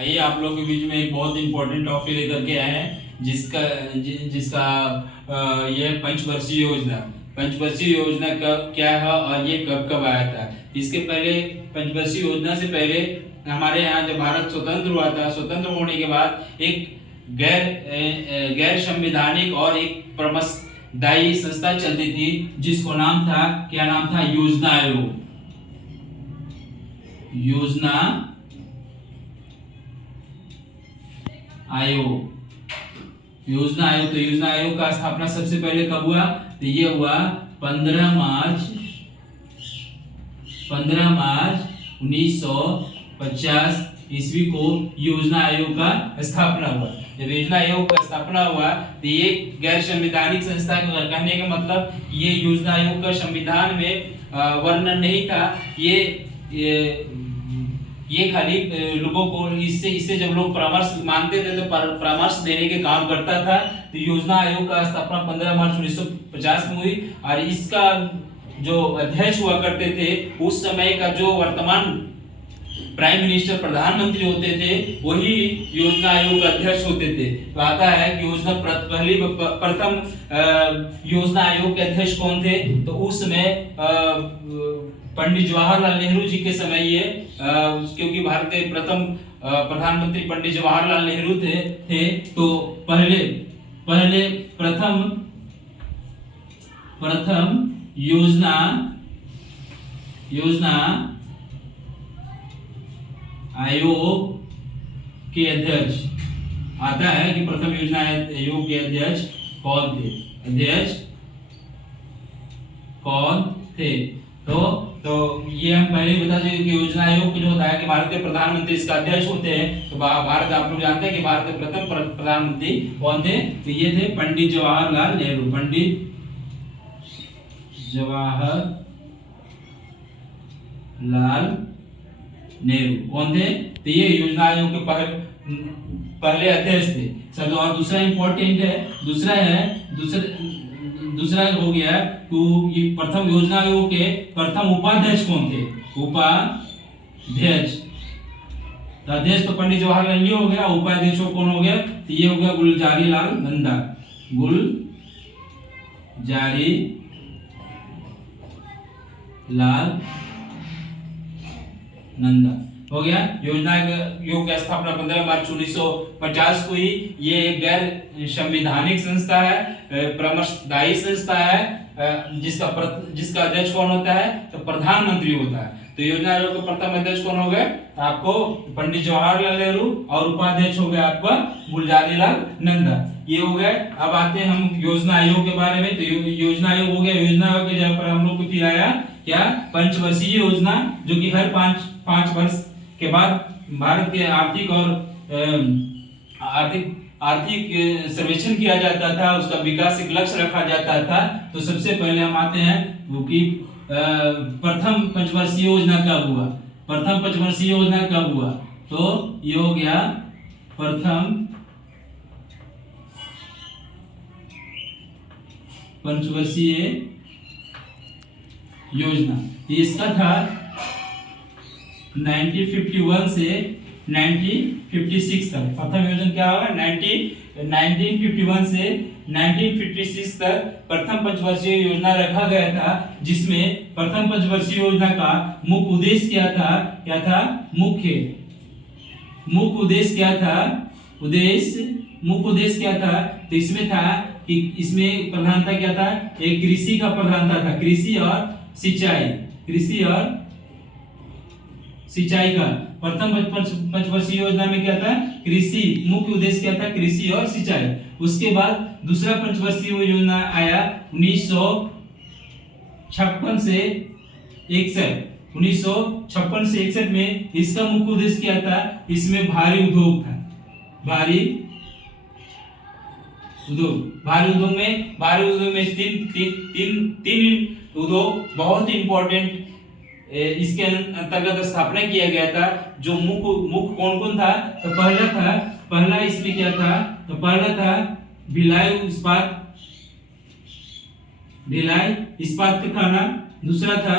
आइए आप लोगों के बीच में एक बहुत इंपॉर्टेंट टॉपिक लेकर के आए हैं जिसका ये पंचवर्षीय योजना। पंचवर्षीय योजना कब क्या है और ये कब कब आया था। इसके पहले पंचवर्षीय योजना से पहले हमारे यहाँ जब भारत स्वतंत्र हुआ था, स्वतंत्र होने के बाद एक गैर संवैधानिक और एक प्रमथदायी संस्था चलती थी जिसको नाम था, क्या नाम था, योजना आयोग। योजना आयोग। योजना आयोग, तो योजना आयोग का स्थापना सबसे पहले कब हुआ? तो ये हुआ 15 मार्च 1950 ईस्वी को योजना आयोग का स्थापना हुआ। जब योजना आयोग का स्थापना हुआ तो ये गैर संवैधानिक संस्था का कहने का मतलब ये योजना आयोग का संविधान में वर्णन नहीं था। ये खाली लोगों को इससे जब लोग परामर्श मांगते थे तो परामर्ष देने के काम करता था। तो योजना आयोग का स्थापना 15 मार्च 1950 में हुई और इसका जो अध्यक्ष हुआ करते थे उस समय का जो वर्तमान प्राइम मिनिस्टर, प्रधानमंत्री होते थे, वही योजना आयोग का अध्यक्ष होते थे। तो आता है कि प्रथम योजना आयोग के अध्यक्ष कौन थे? तो उस समय पंडित जवाहरलाल नेहरू जी के समय ये क्योंकि भारत के प्रथम प्रधानमंत्री पंडित जवाहरलाल नेहरू थे तो पहले प्रथम योजना आयोग के अध्यक्ष आता है कि प्रथम योजना आयोग के अध्यक्ष कौन थे? तो ये हम पहले ही बता चुके कि योजना आयोग जो होता है कि भारत के प्रधानमंत्री इसका अध्यक्ष होते हैं। तो भारत, आप लोग जानते हैं कि भारत के प्रथम प्रधानमंत्री कौन थे? तो ये थे पंडित जवाहरलाल नेहरू। पंडित जवाहरलाल नेहरू कौन थे? तो ये योजना आयोग के पहले अध्यक्ष थे सब। और दूसरा इंपॉर्टेंट है, दूसरा हो गया तो ये प्रथम योजना आयोग के प्रथम उपाध्यक्ष कौन थे? उपाध्यक्ष। तो अध्यक्ष तो पंडित जवाहरलाल नेहरू हो गया, उपाध्यक्ष कौन हो गया? तो ये हो गया गुलजारीलाल नंदा। गुलजारीलाल नंदा हो गया। योजना आयोग की स्थापना 15 मार्च 1950 को हुई। ये एक गैर संवैधानिक संस्था है, प्रमथदायी संस्था है, जिसका अध्यक्ष कौन होता है? तो प्रधानमंत्री होता है। तो योजना आयोग के प्रथम अध्यक्ष कौन हो गए? आपको पंडित जवाहरलाल नेहरू और उपाध्यक्ष हो गए आपका गुलजारीलाल नंदा। ये हो गए। अब आते हैं हम योजना आयोग के बारे में। तो योजना आयोग हो गया। योजना आयोग के जगह पर हम लोग को फिर आया क्या? पंचवर्षीय योजना, जो कि हर पांच वर्ष के बाद भारत के आर्थिक सर्वेक्षण किया जाता था, उसका विकास एक लक्ष्य रखा जाता था। तो सबसे पहले हम आते हैं वो कि प्रथम पंचवर्षीय योजना कब हुआ? प्रथम पंचवर्षीय योजना कब हुआ? तो ये हो गया प्रथम पंचवर्षीय योजना। इसका था 1951 से 1956 तक। प्रथम योजना क्या होगा? 1951 से 1956 तक प्रथम पंचवर्षीय योजना रखा गया था, जिसमें प्रथम पंचवर्षीय योजना का मुख्य उद्देश्य क्या था? मुख्य उद्देश्य क्या था? तो इसमें था कि इसमें प्रधानता क्या था? एक कृषि का प्रधानता था, कृषि और सिंचाई का। प्रथम पंचवर्षीय योजना में क्या था? कृषि, मुख्य उद्देश्य क्या था? कृषि और सिंचाई। उसके बाद दूसरा पंचवर्षीय योजना आया 1956 से 61 में। इसका मुख्य उद्देश्य क्या था? इसमें भारी उद्योग था। भारी उद्योग में तीन उद्योग बहुत इंपॉर्टेंट इसके अंतर्गत स्थापना किया गया था। जो मुख्य कौन था? तो पहला इसमें क्या था? तो पहला था भिलाई इस्पात कारखाना। दूसरा था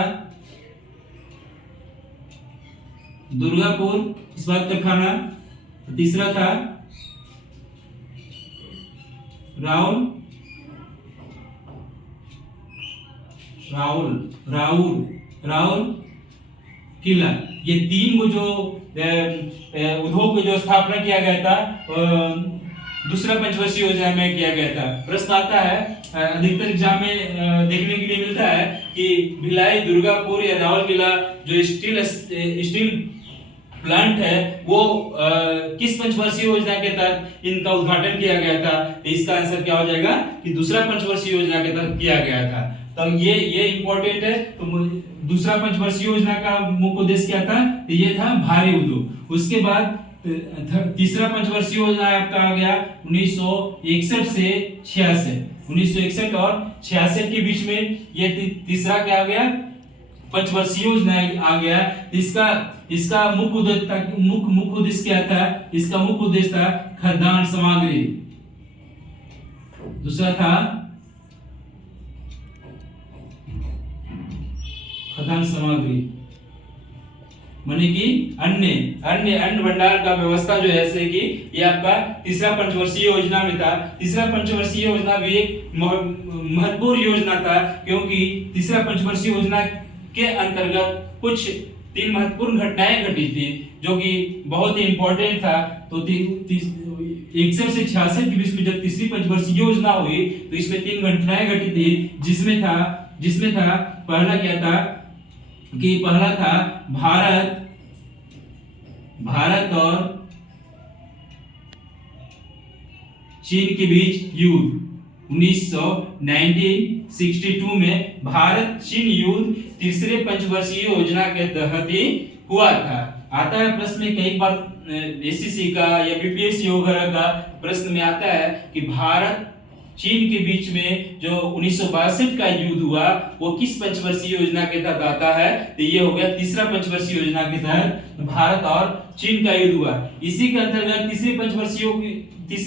दुर्गापुर इस्पात कारखाना। तीसरा था राउल किला। ये तीन को जो उद्योग को जो स्थापना किया गया था दूसरा पंचवर्षीय योजना में किया गया था। प्रश्न आता है अधिकतर एग्जाम में देखने के लिए मिलता है कि भिलाई, दुर्गापुर या रावल किला जो स्टील प्लांट है वो किस पंचवर्षीय योजना के तहत इनका उद्घाटन किया गया था। तो इसका आंसर क्या हो जाएगा कि दूसरा पंचवर्षीय योजना के तहत किया गया था। तो ये इंपॉर्टेंट है। तो दूसरा पंचवर्षीय योजना का मुख्य उद्देश्य क्या था? तो ये था भारी उद्योग। उसके बाद तीसरा पंचवर्षीय योजना आपका आ गया 1961 से 66। 1961 और 66 के बीच में ये तीसरा क्या आ गया? पंचवर्षीय योजना आ गया। इसका मुख्य उद्देश्य क्या था? इसका मुख्य उद्देश्य था खाद्यान्न सामग्री। दूसरा था खाद्यान्न सामग्री माने कि अन्य भंडार का व्यवस्था जो है, जैसे कि ये आपका तीसरा पंचवर्षीय योजना में था। तीसरा पंचवर्षीय योजना भी एक महत्वपूर्ण योजना था, क्योंकि तीसरा पंचवर्षीय योजना के अंतर्गत कुछ 3 महत्वपूर्ण घटनाएं घटी थी जो कि बहुत ही इंपॉर्टेंट था। तो 61 से 66 के बीच में जब तीसरी पंचवर्षीय योजना हुई तो इसमें 3 घटनाएं घटी थी, जिसमें था पहला क्या था कि पहला था भारत और चीन के बीच युद्ध। 1962 में भारत चीन युद्ध तीसरे पंचवर्षीय योजना के तहत ही हुआ था। आता है प्रश्न में कई बार एसएससी का या बीपीएससी वगैरह का प्रश्न में आता है कि भारत चीन के बीच में जो 1962 का युद्ध हुआ वो किस पंचवर्षीय योजना के तहत आता है? तो ये हो गया तीसरा पंचवर्षीय योजना के तहत भारत और चीन का युद्ध हुआ। इसी के अंतर्गत तीसरे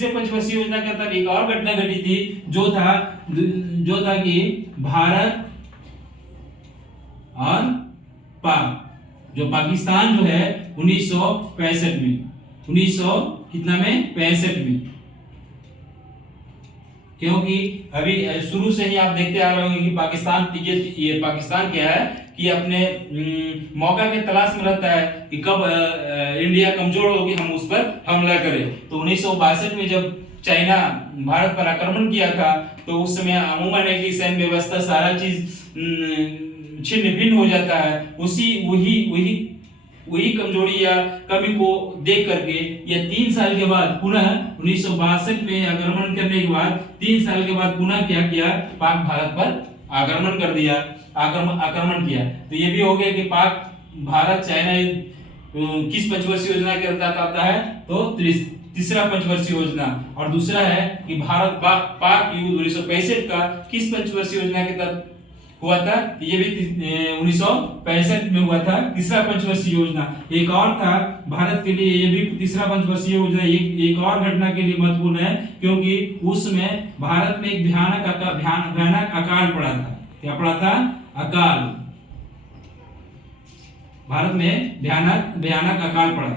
पंचवर्षीय योजना के अंतर्गत एक और घटना घटी थी जो था कि भारत और पाक, जो पाकिस्तान जो है 1965 में, क्योंकि अभी शुरू से ही आप देखते आ रहे होंगे कि पाकिस्तान ये पाकिस्तान क्या है कि अपने मौका के तलाश में रहता है कि कब इंडिया कमजोर होगी हम उस पर हमला करें। तो 1962 में जब चाइना भारत पर आक्रमण किया था तो उस समय अमूमन है कि सैन्य व्यवस्था सारा चीज छिन्न भिन्न हो जाता है। वही कमजोरी या कमी को देख करके या 3 साल के बाद पुनः 1962 में आक्रमण करने के बाद 3 साल के बाद पुनः क्या किया? पाक भारत पर आक्रमण किया। तो ये भी हो गया कि पाक भारत चाइना किस पंचवर्षीय योजना के तहत आता है? तो तीसरा पंचवर्षीय योजना। और दूसरा है कि भारत पाक युद्ध 1965 का किस पंचवर्षीय योजना के तहत हुआ था? ये भी 1965 में हुआ था, तीसरा पंचवर्षीय योजना। एक और था भारत के लिए, ये भी तीसरा पंचवर्षीय योजना एक और घटना के लिए महत्वपूर्ण है, क्योंकि उसमें भारत में एक भयानक अकाल पड़ा था। क्या पड़ा था? अकाल। भारत में भयानक अकाल पड़ा।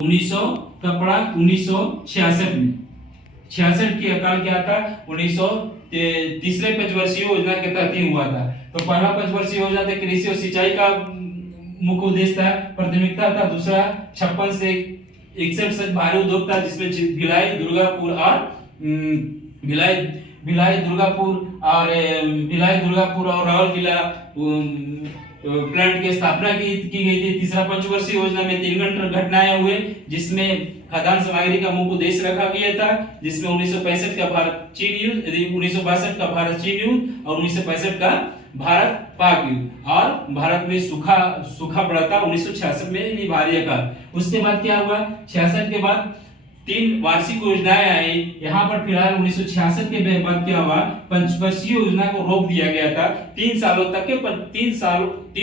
1966 में 66 की अकाल क्या था? तीसरे पंचवर्षीय योजना के तहत ही हुआ था। तो पहला पंचवर्षीय योजना था कृषि और सिंचाई का मुख्य उद्देश्य था, प्राथमिकता था। दूसरा 56 से 61 तक भारी उद्योग था, जिसमें भिलाई, दुर्गापुर और राउरकेला प्लांट की स्थापना की गई थी। तीसरा पंचवर्षीय योजना में 3 घटनाएं हुए, जिसमें खाद्यान्न सामग्री का मुख्य उद्देश्य रखा गया था, जिसमें 1965 का भारत चीन युद्ध, 1962 का भारत चीन युद्ध और 1965 का भारत पाक युद्ध। और भारत में सूखा पड़ा था 1966 में भारी अकाल। उसके बाद क्या हुआ? 66 के बाद 3 वार्षिक योजनाएं आई। यहाँ पर फिलहाल 1966 के बाद क्या हुआ? पंचवर्षीय योजना को रोक दिया गया था। 3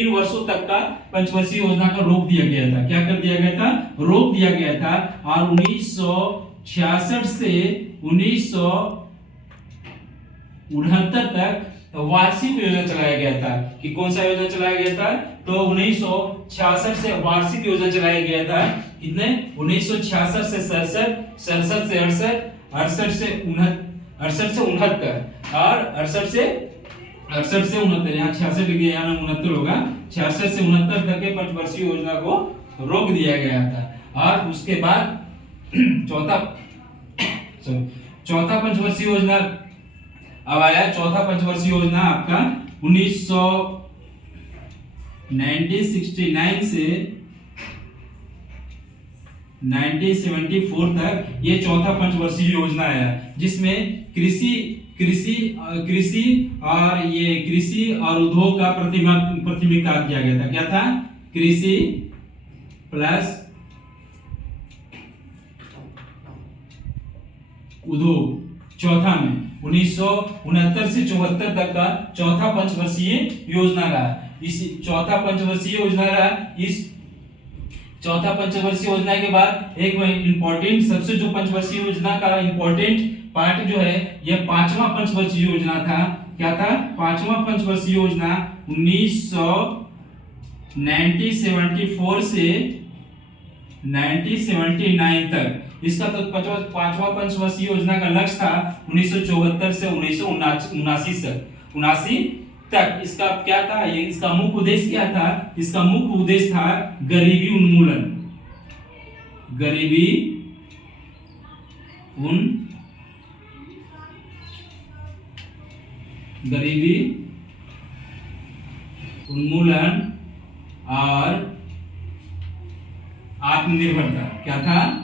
वर्षों तक का पंचवर्षीय योजना को रोक दिया गया था। क्या कर दिया गया था? रोक दिया गया था। और 1966 से 1969 तक वार्षिक योजना चलाया गया था। कि कौन सा योजना चलाया गया था? तो 1966 से वार्षिक योजना चलाया गया था। कितने? 1966 से 67, 67 से 68, 68 से 69 और 68 से 69, यहाँ 66 लिख दिया, यहाँ 69 होगा। 66 से 69 तक के पंचवर्षीय योजना को रोक दिया गया था। और उसके बाद चौथा पंचवर्षीय योजना अब आया। चौथा पंचवर्षीय योजना आपका 1969 से 1974 तक ये चौथा पंचवर्षीय योजना आया, जिसमें कृषि और उद्योग का प्राथमिकता दिया गया था। क्या था? कृषि प्लस उद्योग। चौथा में 1969 से 74 तक का चौथा पंचवर्षीय योजना रहा। इस चौथा पंचवर्षीय योजना रहा। इस चौथा पंचवर्षीय योजना के बाद एक इंपॉर्टेंट सबसे जो पंचवर्षीय योजना का इंपॉर्टेंट पार्ट जो है, यह पांचवा पंचवर्षीय योजना था। क्या था? पांचवा पंचवर्षीय योजना 1974 से 1979 तक। इसका तो पांचवा पंचवर्षीय योजना का लक्ष्य था 1974 से 1979 तक। इसका क्या था? ये इसका मुख्य उद्देश्य क्या था? इसका मुख्य उद्देश्य था गरीबी उन्मूलन। गरीबी उन्मूलन और आत्मनिर्भरता। क्या था?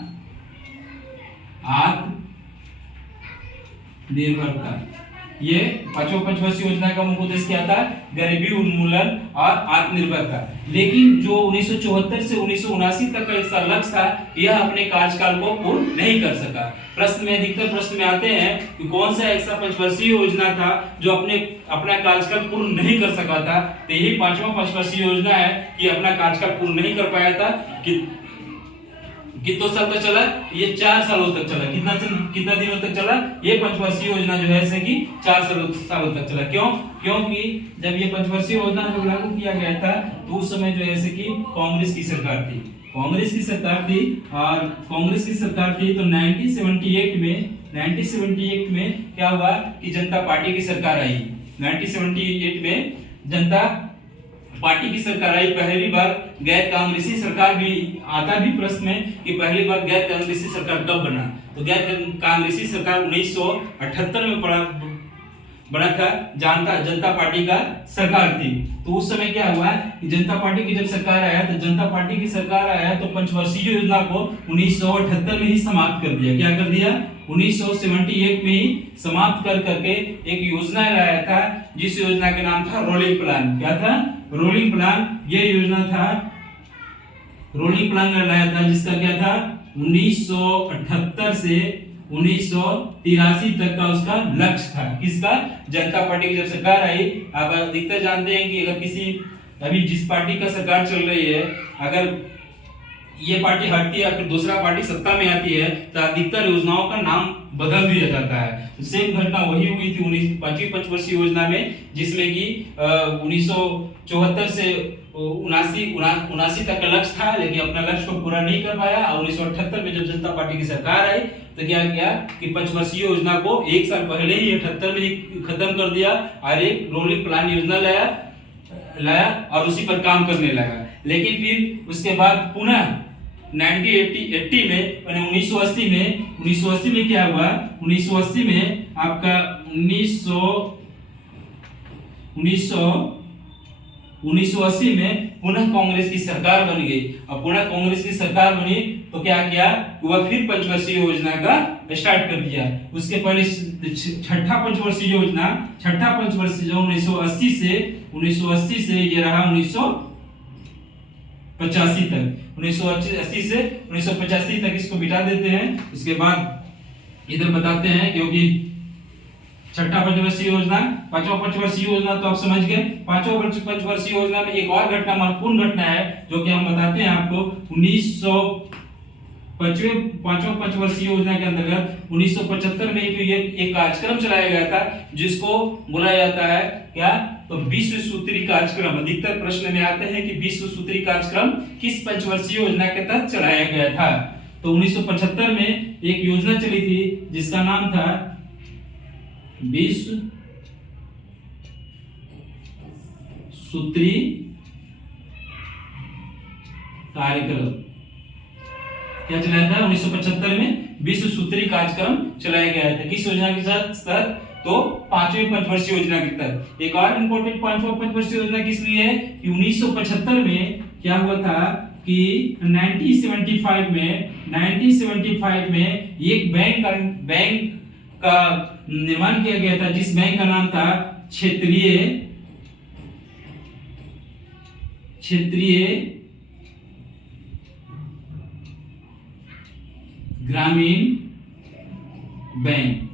आत्मनिर्भरता। ये पांचवा पंचवर्षीय योजना का मुख्य उद्देश्य क्या था? गरीबी उन्मूलन और आत्मनिर्भरता। लेकिन जो 1974 से 1979 तक का इसका लक्ष्य था, यह अपने कार्यकाल को पूर्ण नहीं कर सका। प्रश्न में अधिकतर प्रश्न में आते हैं कि कौन सा ऐसा पंचवर्षीय योजना था जो अपना कार्यकाल पूर्ण नहीं कर सका था। तो यही पांचवा पंचवर्षीय योजना है कि अपना कार्यकाल पूर्ण नहीं कर पाया था। कितने साल तक चला? ये 4 सालों तक चला। कितना दिनों तक चला? ये पंचवर्षीय योजना जो है ऐसे कि 4 सालों तक चला। क्यों? क्योंकि जब ये पंचवर्षीय योजना जब लागू किया गया था तो उस समय जो है ऐसे कि कांग्रेस की सरकार थी। और कांग्रेस की सरकार थी तो 1978 में क्या हुआ कि जनता पार्टी की सरकार आई। 1978 में जनता पार्टी की सरकार आई। पहली बार गैर कांग्रेसी सरकार भी आता भी प्रश्न में कि पहली बार गैर कांग्रेसी सरकार कब बना? तो गैर कांग्रेसी सरकार 1978 में बना था। जनता पार्टी का सरकार थी। तो उस समय क्या हुआ कि जनता पार्टी की जब सरकार आया तो पंचवर्षीय योजना को 1978 में ही समाप्त कर दिया। क्या कर दिया? 1978 में ही समाप्त करके एक योजना लाया था, जिस योजना का नाम था रोलिंग प्लान। क्या था? Rolling plan. ये योजना था रोलिंग प्लान लाया था, जिसका क्या था 1978 से 1983 तक का उसका लक्ष्य था। किसका? जनता पार्टी की जब सरकार आई। आप अधिकतर जानते हैं कि अगर अभी जिस पार्टी का सरकार चल रही है, अगर ये पार्टी हटती है फिर दूसरा पार्टी सत्ता में आती है तो अधिकतर योजनाओं का नाम बदल दिया जाता है। सेम घटना वही हुई थी पांचवी पंचवर्षीय योजना में, जिसमें कि 1974 से 79 तक का लक्ष्य था, लेकिन अपना लक्ष्य को पूरा नहीं कर पाया। और 1978 में जब जनता पार्टी की सरकार आई तो क्या किया कि पंचवर्षीय योजना को एक साल पहले ही 78 में ही खत्म कर दिया और एक रोलिंग प्लान योजना लाया और उसी पर काम करने लगा। लेकिन फिर उसके बाद पुनः 1980 में 1980 में क्या हुआ? 1980 में आपका 1980 में पुनः कांग्रेस की सरकार बन गई। और पुनः कांग्रेस की सरकार बनी तो क्या किया? वह फिर पंचवर्षीय योजना का स्टार्ट कर दिया। उसके पहले छठा पंचवर्षीय योजना जो 1980 से ये रहा 1985 तक। 1980 से 1985 तक इसको बिठा देते हैं। उसके बाद इधर बताते हैं, क्योंकि छठा पंचवर्षीय योजना, पांचवा पंचवर्षीय योजना तो आप समझ गए। पांचवा पंचवर्षीय योजना में एक और घटना, महत्वपूर्ण घटना है जो कि हम बताते हैं आपको। पांचवा पंचवर्षीय योजना के अंतर्गत 1975 में एक कार्यक्रम चलाया गया था जिसको बोला जाता है क्या, तो 20 सूत्री कार्यक्रम। अधिकतर प्रश्न में आते हैं कि 20 सूत्री कार्यक्रम किस पंचवर्षीय योजना के तहत चलाया गया था। तो 1975 में एक योजना चली थी जिसका नाम था 20 सूत्री कार्यक्रम। क्या चलाया था 1975 में? 20 सूत्री कार्यक्रम चलाया गया था। किस योजना के तहत? तो पांचवी पंचवर्षीय योजना के तहत। एक और इंपॉर्टेंट पॉइंट फॉर पंचवर्षीय योजना किस लिए है कि 1975 में क्या हुआ था कि 1975 में एक बैंक का निर्माण किया गया था जिस बैंक का नाम था क्षेत्रीय ग्रामीण बैंक।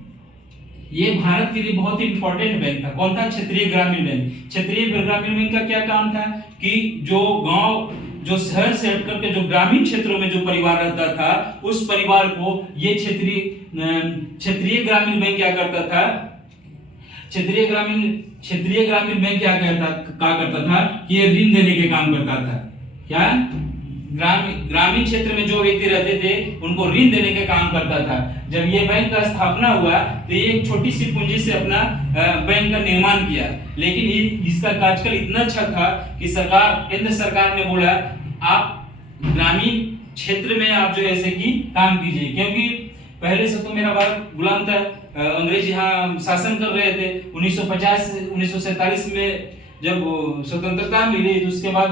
ये भारत के लिए बहुत ही इंपॉर्टेंट बैंक था। कौन था? क्षेत्रीय ग्रामीण बैंक। क्षेत्रीय ग्रामीण बैंक का क्या काम था कि जो गांव, जो शहर से हट करके जो ग्रामीण क्षेत्रों में जो परिवार रहता था उस परिवार को ये क्षेत्रीय ग्रामीण बैंक क्या करता था? क्षेत्रीय ग्रामीण बैंक क्या करता था कि ये ऋण देने के काम करता था। क्या? ग्रामीण क्षेत्र में जो व्यक्ति रहते थे उनको ऋण देने का काम करता था। जब ये बैंक का स्थापना हुआ तो ये एक छोटी सी पूंजी से अपना बैंक का निर्माण किया, लेकिन इसका कार्यकाल इतना अच्छा था कि केंद्र सरकार ने बोला आप ग्रामीण क्षेत्र में आप जो ऐसे की काम कीजिए, क्योंकि पहले से तो मेरा भारत गुलाम था, अंग्रेज यहाँ शासन कर रहे थे। 1950 1947 में जब स्वतंत्रता मिली तो उसके बाद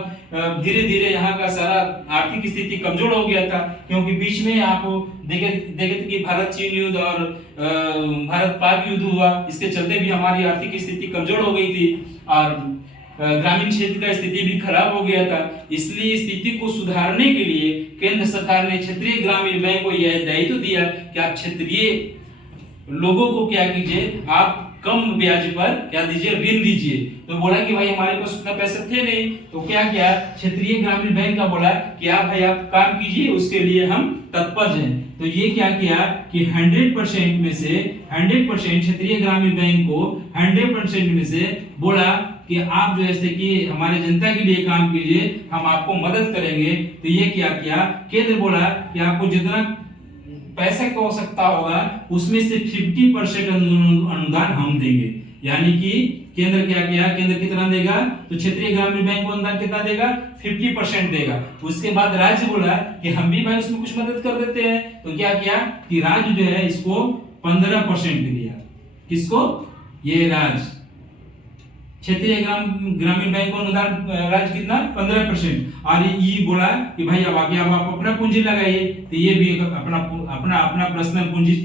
धीरे धीरे यहाँ का सारा आर्थिक स्थिति कमजोर हो गया था, क्योंकि बीच में आप देखे थे कि भारत चीन युद्ध और भारत पाक युद्ध हुआ। इसके चलते भी हमारी आर्थिक स्थिति कमजोर हो गई थी और ग्रामीण क्षेत्र का स्थिति भी खराब हो गया था। इसलिए स्थिति को सुधारने के लिए केंद्र सरकार ने क्षेत्रीय ग्रामीण बैंक को यह दायित्व दिया कि आप क्षेत्रीय लोगों को क्या कीजिए, आप कम ब्याज पर क्या दीजिए, ऋण दीजिए। तो बोला कि भाई हमारे पास उतना पैसे थे नहीं, तो क्या किया क्षेत्रीय ग्रामीण बैंक का बोला कि आप भाई आप काम कीजिए, उसके लिए हम तत्पर हैं। तो ये क्या किया कि 100% में से 100% क्षेत्रीय ग्रामीण बैंक को 100% में से बोला कि आप जो ऐसे कि हमारे जनता के लिए काम कीजिए, हम आपको मदद करेंगे। तो ये क्या किया, केंद्र बोला कि आपको जितना पैसे की आवश्यकता होगा उसमें से 50% अनुदान हम देंगे। यानी कि केंद्र क्या किया, केंद्र कितना देगा, तो क्षेत्रीय ग्रामीण बैंक को अनुदान कितना देगा, 50% देगा। उसके बाद राज्य बोला कि हम भी भाई उसमें कुछ मदद कर देते हैं। तो क्या किया कि राज्य जो है इसको 15% दिया। किसको? ये राज्य क्षेत्रीय ग्रामीण बैंक को अनुदान राज्य कितना, 15%। और ये बोला कि भाई अब आगे आप अपना पूंजी लगाइए। तो ये भी अपना पर्सनल पूंजी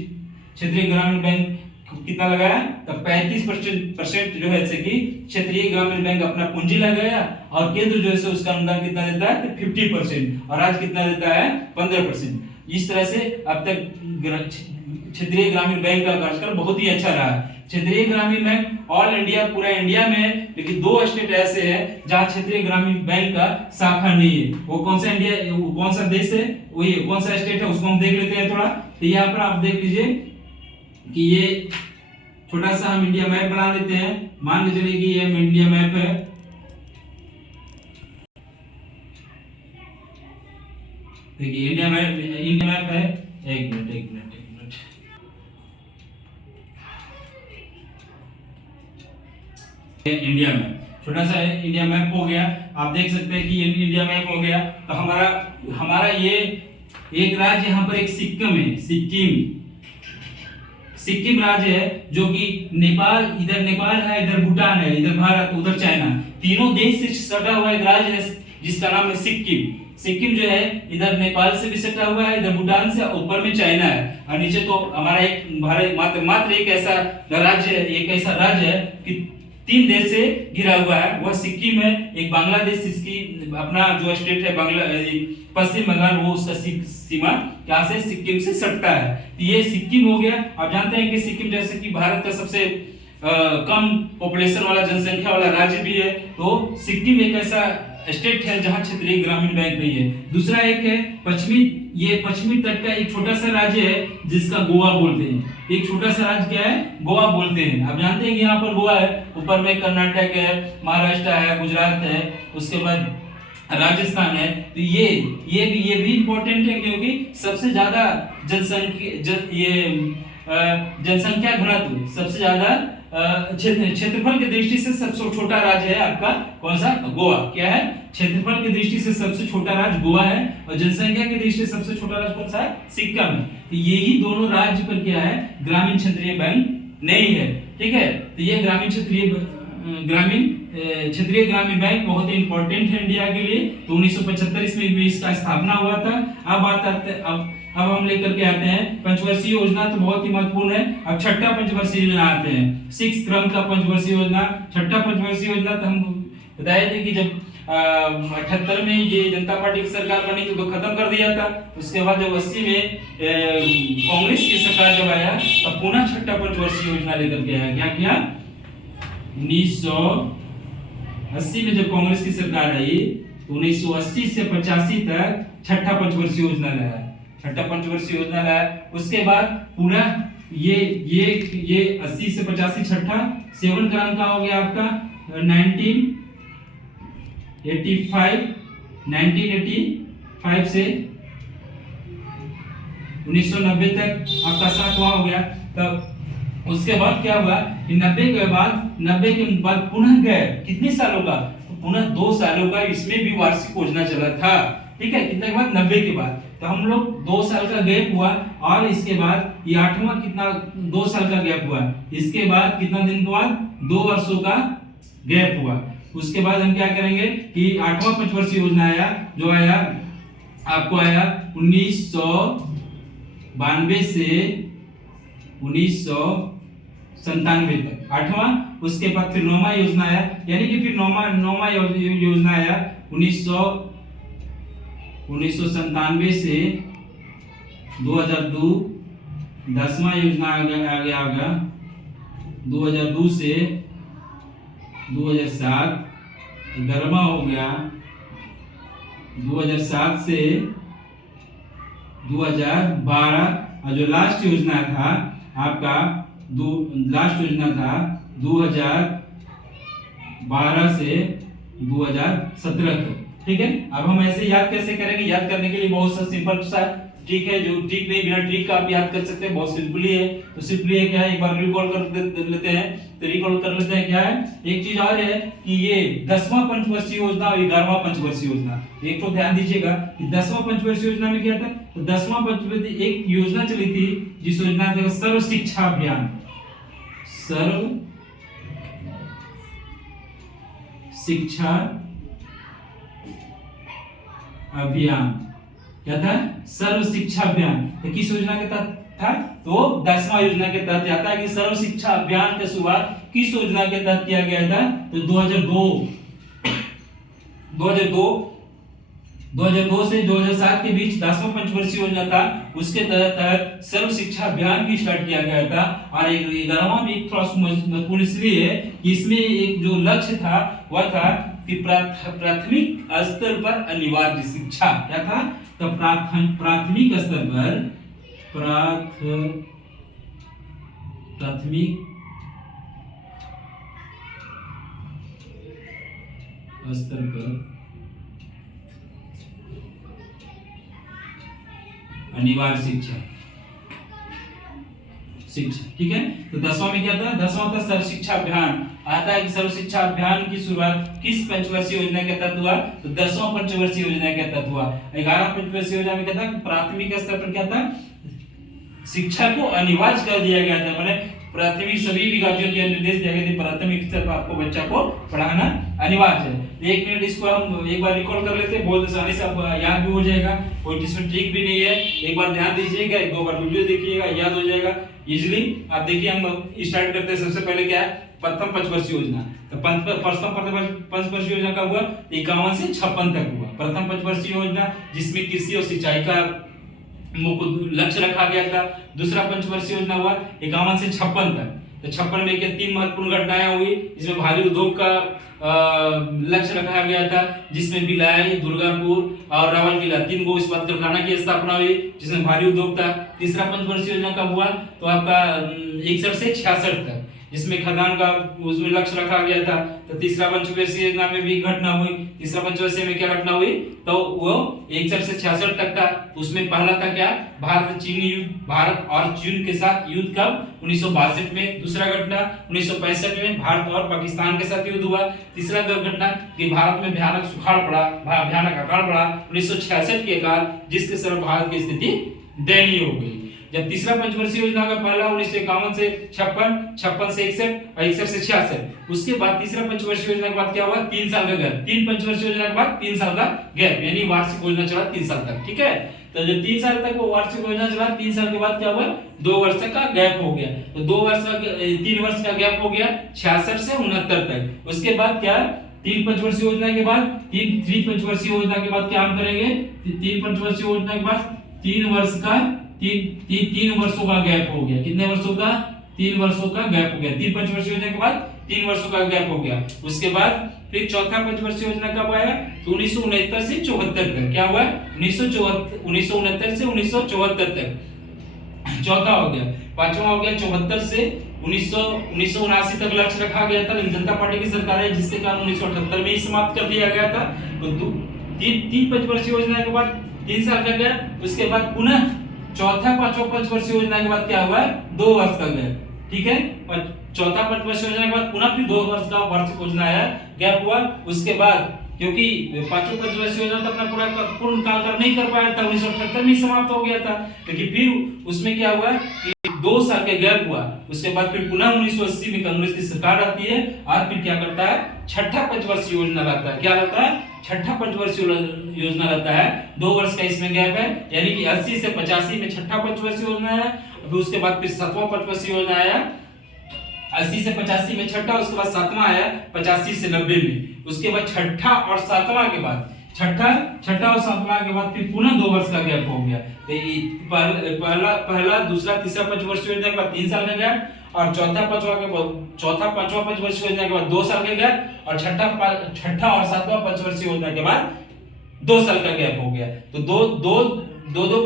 क्षेत्रीय ग्रामीण बैंक कितना लगाया, तो 35% जो है जैसे कि क्षेत्रीय ग्रामीण बैंक अपना पूंजी लगाया और केंद्र जो है उसका अनुदान कितना देता है, तो 50% और राज्य कितना देता है, 15%। इस तरह से अब तक क्षेत्रीय ग्रामीण बैंक का कार्यकाल बहुत ही अच्छा रहा। क्षेत्रीय ग्रामीण बैंक ऑल इंडिया, पूरा इंडिया में, लेकिन 2 स्टेट ऐसे हैं जहां क्षेत्रीय ग्रामीण बैंक का शाखा नहीं है। वो कौन सा इंडिया, वो कौन सा देश है, वही कौन सा स्टेट है, उसको हम देख लेते हैं थोड़ा। तो यहाँ पर आप देख लीजिए कि ये छोटा सा हम इंडिया मैप बना लेते हैं। मान के चलिए कि ये इंडिया मैप है। देखिए इंडिया मैप है। एक मिनट इंडिया मैप, छोटा सा इंडिया मैप हो गया। आप देख सकते हैं कि ये इंडिया मैप हो गया। तो हमारा ये एक राज्य यहाँ पर एक सिक्किम है। सिक्किम राज्य है जो कि नेपाल, इधर नेपाल है, इधर भूटान है, इधर भारत, उधर चाइना, तीनों देश से सटा हुआ एक राज्य है जिसका नाम है सिक्किम। सिक्किम जो है इधर नेपाल से भी सटा हुआ है, इधर भूटान से, ऊपर में चाइना है और नीचे तो हमारा एक भारत मात्र एक ऐसा राज्य है कि 3 देश से घिरा हुआ है, वह सिक्किम है। एक बांग्लादेश, इसकी अपना जो स्टेट है पश्चिम बंगाल, वो उसका सीमा यहाँ से सिक्किम से सटता है। तो ये सिक्किम हो गया। आप जानते हैं कि सिक्किम जैसे कि भारत का सबसे कम पॉपुलेशन वाला, जनसंख्या वाला राज्य भी है। तो सिक्किम एक ऐसा स्टेट है जहां क्षेत्रीय ग्रामीण बैंक नहीं है। दूसरा एक है पश्चिमी तट का एक छोटा सा राज्य है जिसका गोवा बोलते हैं। एक छोटा सा राज्य क्या है, गोवा बोलते हैं। आप जानते हैं कि यहाँ पर गोवा है, ऊपर में कर्नाटक है, महाराष्ट्र है, गुजरात है, उसके बाद राजस्थान है। तो ये भी इंपॉर्टेंट है क्योंकि सबसे ज्यादा जनसंख्या घनत्व सबसे ज्यादा क्षेत्रफल की दृष्टि से सबसे छोटा राज्य है आपका कौन सा, गोवा। क्या है, क्षेत्रफल की दृष्टि से सबसे छोटा राज्य गोवा है और जनसंख्या की दृष्टि से सबसे छोटा राज्य कौन सा है, सिक्किम है। तो यही दोनों राज्य पर क्या है, ग्रामीण क्षेत्रीय बैंक नहीं है। ठीक है, तो ये क्षेत्रीय ग्रामीण बैंक बहुत ही इंपॉर्टेंट है इंडिया के लिए। तो 1975 ईस्वी में इसका स्थापना हुआ था। अब हम लेकर के आते हैं पंचवर्षीय योजना, तो बहुत ही महत्वपूर्ण है। अब छठा पंचवर्षीय योजना आते हैं, 6 क्रम का पंचवर्षीय योजना। छठा पंचवर्षीय योजना तो हम बताए थे कि जब 78 में ये जनता पार्टी की सरकार बनी तो खत्म कर दिया था। उसके बाद जब 80 में कांग्रेस की सरकार जब आया तब पुनः छठा पंचवर्षीय योजना लेकर के आया। क्या किया, 1980 में जब कांग्रेस की सरकार आई तो 1980 से 85 तक छठा पंचवर्षीय योजना लाया। उसके बाद पूरा ये 80 से 85 छठा 7 क्रम का हो गया आपका 1985 से 1990 तक आपका 7वां हो गया। तब उसके बाद क्या हुआ कि 90 के बाद पुनः गए कितने सालों का, तो पुनः 2 सालों का इसमें भी वार्षिक योजना चला था। ठीक है, कितने के बाद, 90 के बाद। तो हम लोग 2 साल का गैप हुआ और इसके बाद ये 8वां कितना 2 साल का गैप हुआ। इसके बाद कितना दिन के बाद 2 वर्षों का गैप हुआ। उसके बाद हम क्या करेंगे कि 8वां पंचवर्षीय योजना आया, जो आया आपको आया 1992 से 1997 तक 8वां। उसके बाद फिर 9वां योजना आया, यानी कि फिर 9वां योजना आया 1997 से 2002। 10वां योजना आ गया 2002 से 2007। 11वां हो गया 2007 से 2012। और जो लास्ट योजना था आपका 2012 से 2017 तक। ठीक है, अब हम ऐसे याद कैसे करेंगे, याद करने के लिए बहुत सा सिंपल सा ट्रिक है, जो ट्रिक नहीं बिना ट्रिक का आप याद कर सकते हैं, बहुत सिंपली है। तो सिंपली है क्या है, एक बार रिकॉल कर लेते हैं। तो रिकॉल कर लेते हैं क्या है, एक चीज और है कि ये 10वां पंचवर्षीय योजना और 11वां पंचवर्षीय योजना, एक तो ध्यान दीजिएगा कि 10वां पंचवर्षीय योजना में क्या था, तो 10वां पंचवर्षीय एक योजना चली थी जिस योजना का सर्व शिक्षा अभियान। सर्व शिक्षा अभियान क्या था, सर्व शिक्षा अभियान। तो किस योजना के तहत था, तो 10वां योजना के तहत आता है कि सर्व शिक्षा अभियान की शुरुआत किस योजना के तहत किया गया था, तो 2002 से 2007 के बीच 10वां पंचवर्षीय योजना था, उसके तहत सर्व शिक्षा अभियान की स्टार्ट किया गया था। और 11वां भी थोड़ा महत्वपूर्ण इसलिए है कि इसमें एक जो लक्ष्य था वह था कि प्राथमिक स्तर पर अनिवार्य शिक्षा। क्या था, तो प्राथमिक स्तर पर प्राथमिक स्तर पर अनिवार्य शिक्षा। ठीक है, तो 10वां में क्या था, 10वां था सर्व शिक्षा अभियान। आता है कि सर्व शिक्षा अभियान की शुरुआत किस पंचवर्षीय योजना के तहत हुआ, तो 10वां पंचवर्षीय योजना के तहत हुआ। 11वां पंचवर्षीय योजना में क्या था, प्राथमिक स्तर पर क्या था, शिक्षा को अनिवार्य कर दिया गया था। माने प्राथमिक सभी विभागों के निर्देश दिए गए थे, प्राथमिक स्तर पर आपको बच्चा को पढ़ाना अनिवार्य है। 1 मिनट इसको हम एक बार रिकॉल कर लेते हैं, बहुत आसानी से आपको याद भी हो जाएगा, कोई इसमें ट्रिक भी नहीं है। एक बार ध्यान दीजिएगा, 1-2 बार वीडियो देखिएगा, याद हो जाएगा इजीली। आप देखिए, हम स्टार्ट करते हैं। सबसे पहले क्या है, प्रथम पंचवर्षीय योजना। तो प्रथम पंचवर्षीय योजना कब हुआ, 51 से 56 तक हुआ प्रथम पंचवर्षीय योजना, जिसमें कृषि और सिंचाई का लक्ष्य रखा गया था। दूसरा पंचवर्षीय योजना हुआ 51 से 56 तक। तो 56 में क्या 3 महत्वपूर्ण घटनाएं हुई। इसमें भारी उद्योग का लक्ष्य रखा गया था, जिसमें भिलाई, दुर्गापुर और रावलकिला 3 गो इस्पात कारखाना की स्थापना हुई, जिसमें भारी उद्योग था। तीसरा पंचवर्षीय योजना कब हुआ, तो आपका 61 से 66 तक, जिसमें खदान का उसमें लक्ष्य रखा गया था। तो तीसरा पंचवर्षीय योजना में भी घटना हुई। तीसरा पंचवर्षीय में क्या घटना हुई, तो वो 61 से 66 तक था। उसमें पहला था क्या, भारत चीन युद्ध, भारत और चीन के साथ युद्ध कब, 1962 में। दूसरा घटना 1965 में भारत और पाकिस्तान के साथ युद्ध हुआ। तीसरा घटना कि भारत में भयानक सुखाड़ पड़ा, भयानक अकाल पड़ा 1966 के अकाल, जिसके कारण भारत की स्थिति दयनीय हो गई। जब तीसरा पंचवर्षीय योजना का पहला 1951 से 56, 56 से 61 और 61 से 66, उसके बाद तीसरा पंचवर्षीय योजना के बाद क्या हुआ, 3 साल का गैप। 3 पंचवर्षीय योजना के बाद 3 साल का गैप, यानी वार्षिक योजना चला 3 साल तक, ठीक है। तो जो 3 साल तक वो वार्षिक योजना चला, 3 साल के बाद क्या हुआ, 2 वर्ष का गैप हो गया। तो 3 वर्ष का गैप हो गया 66 से 69 तक। उसके बाद क्या, 3 पंचवर्षीय योजना के बाद 3 पंचवर्षीय योजना के बाद क्या हम करेंगे, 3 पंचवर्षीय योजना के बाद 3 वर्ष का 3 वर्षों का गैप हो गया। कितने वर्षों का, 3 वर्षों का गैप हो गया। 3 पंचवर्षीय योजना के बाद 3 वर्षों का गैप हो गया। उसके बाद फिर चौथा पंचवर्षीय योजना कब आया, तो 1969 से 74 तक। क्या हुआ, 1969 से 1974 तक चौथा हो गया। पांचवा हो गया 74 से 1979 तक लक्ष्य रखा गया था, लेकिन जनता पार्टी की सरकार है, जिसके कारण 1978 में ही समाप्त कर दिया गया था। तो 3 पंचवर्षीय योजना के बाद 3 साल का गैप। उसके बाद पुनः चौथा पांचवा पंचवर्षीय योजना के बाद क्या हुआ, 2 वर्ष का गैप, ठीक है। चौथा पंचवर्षीय योजना के बाद पुनः फिर 2 वर्ष का वार्षिक योजना आया, गैप हुआ। उसके बाद क्योंकि पांचवा पंचवर्षीय योजना तो अपना पूर्ण काल नहीं कर पाया था, 1978 में समाप्त हो गया था, लेकिन फिर उसमें क्या हुआ कि 2 साल का गैप हुआ। उसके बाद फिर पुनः 1980 में कांग्रेस की सरकार आती है और फिर क्या करता है, छठा पंचवर्षीय योजना रहता है। क्या रहता है, छठा पंचवर्षीय योजना रहता है। 2 वर्ष का इसमें गैप है, यानी कि 80 से 85 में छठा पंचवर्षीय योजना आया। फिर उसके बाद फिर 7वां पंचवर्षीय योजना आया, 80 से 85 में छठा, उसके बाद 7वां आया 85 से 90 में। उसके बाद छठा और 7वां के बाद छठा और 7वां के बाद फिर पुनः 2 वर्ष का गैप हो गया। तो पहला दूसरा तीसरा पंचवर्षीय योजना के बाद 3 साल का गैप, और चौथा पांचवा पंचवर्षीय योजना के बाद 2 साल का गैप, और छठा और 7वां पंचवर्षीय योजना के बाद 2 साल का गैप हो गया। तो दो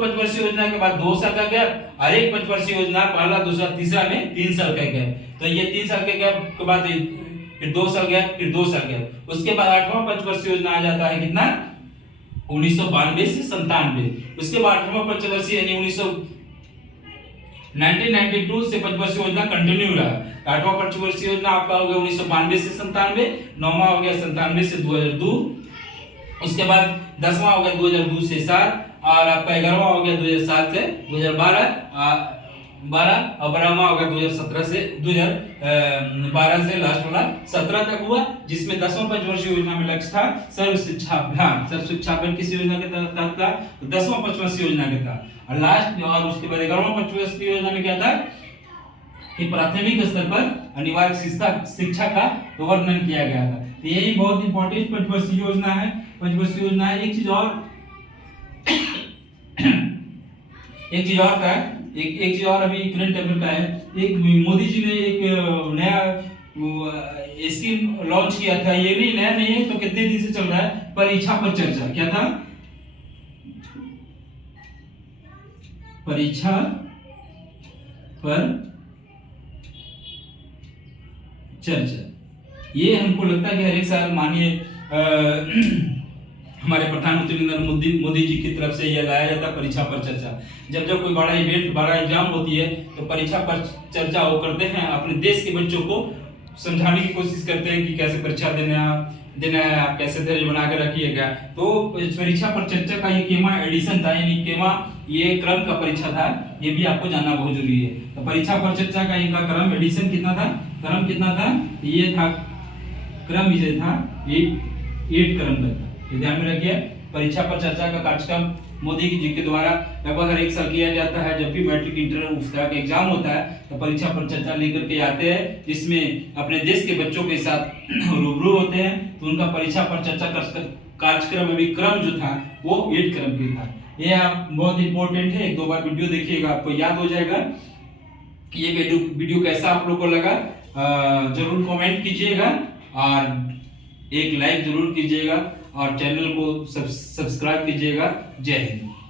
पंचवर्षीय योजना के बाद 2 साल का गैप, और एक पंचवर्षीय योजना पहला दूसरा तीसरा में 3 साल का गैप। तो ये 3 साल के गैप के बाद फिर 2 साल गैप, फिर 2 साल गैप। उसके बाद 8वां पंचवर्षीय योजना आ जाता है, कितना, 1992 से 97। उसके बाद 8वां पंचवर्षीय यानी 1992 से पंचवर्षीय योजना कंटिन्यू रहा। 8वां पंचवर्षीय योजना आपका हो गया 1992 से 97, 9वां हो गया 97 से 2002, उसके बाद 10वां हो गया 2002 से 7, और आपका 11वां हो गया 2007 से 2012, और 12वां हो गया 2017 से 2012 से लास्ट वाला 17 तक हुआ, जिसमें 10वां पंचवर्षीय योजना में लक्ष्य था सर्व शिक्षा अभियान। सर्व शिक्षा अभियान किस योजना के तहत था, 10वां पंचवर्षीय योजना के था। और लास्ट और उसके बाद 11वां पंचवर्षीय योजना में क्या था कि प्राथमिक स्तर पर अनिवार्य शिक्षा का वर्णन किया गया था। तो यही बहुत इंपॉर्टेंट पंचवर्षीय योजना है। पंचवर्षीय योजना है। एक चीज और था, एक चीज और अभी करंट अफेयर का है। एक मोदी जी ने एक नया स्कीम लॉन्च किया था, ये नहीं नया नहीं है, तो कितने दिन से चल रहा है, परीक्षा पर चर्चा। क्या था, परीक्षा पर चर्चा। ये हमको लगता है कि हर एक साल माननीय हमारे प्रधानमंत्री नरेंद्र मोदी जी की तरफ से यह लाया जाता है परीक्षा पर चर्चा। जब कोई बड़ा इवेंट, बड़ा एग्जाम होती है, तो परीक्षा पर चर्चा वो करते हैं, अपने देश के बच्चों को समझाने की कोशिश करते हैं कि कैसे परीक्षा देना है, आप कैसे धैर्य बना के रखिएगा। तो परीक्षा पर चर्चा का ये केमा एडिशन था, यानी केमा ये क्रम का परीक्षा था, ये भी आपको जानना बहुत जरूरी है। तो परीक्षा पर चर्चा का इनका क्रम एडिशन कितना था, क्रम कितना था, ये था क्रम विजय था 8 क्रम का था। ये ध्यान में रखिए। परीक्षा पर चर्चा का कार्यक्रम मोदी जी के द्वारा लगभग हर एक साल किया जाता है। जब भी मैट्रिक इंटर उस तरह का एग्जाम होता है तो परीक्षा पर चर्चा लेकर के आते हैं, जिसमें अपने देश के बच्चों के साथ रूबरू होते हैं। तो उनका परीक्षा पर चर्चा कार्यक्रम अभी क्रम जो था वो 8 क्रम की था। ये आप बहुत इंपॉर्टेंट है, 1-2 बार वीडियो देखिएगा, आपको याद हो जाएगा। ये वीडियो कैसा आप लोग को लगा जरूर कमेंट कीजिएगा और एक लाइक जरूर कीजिएगा और चैनल को सब्सक्राइब कीजिएगा। जय हिंद।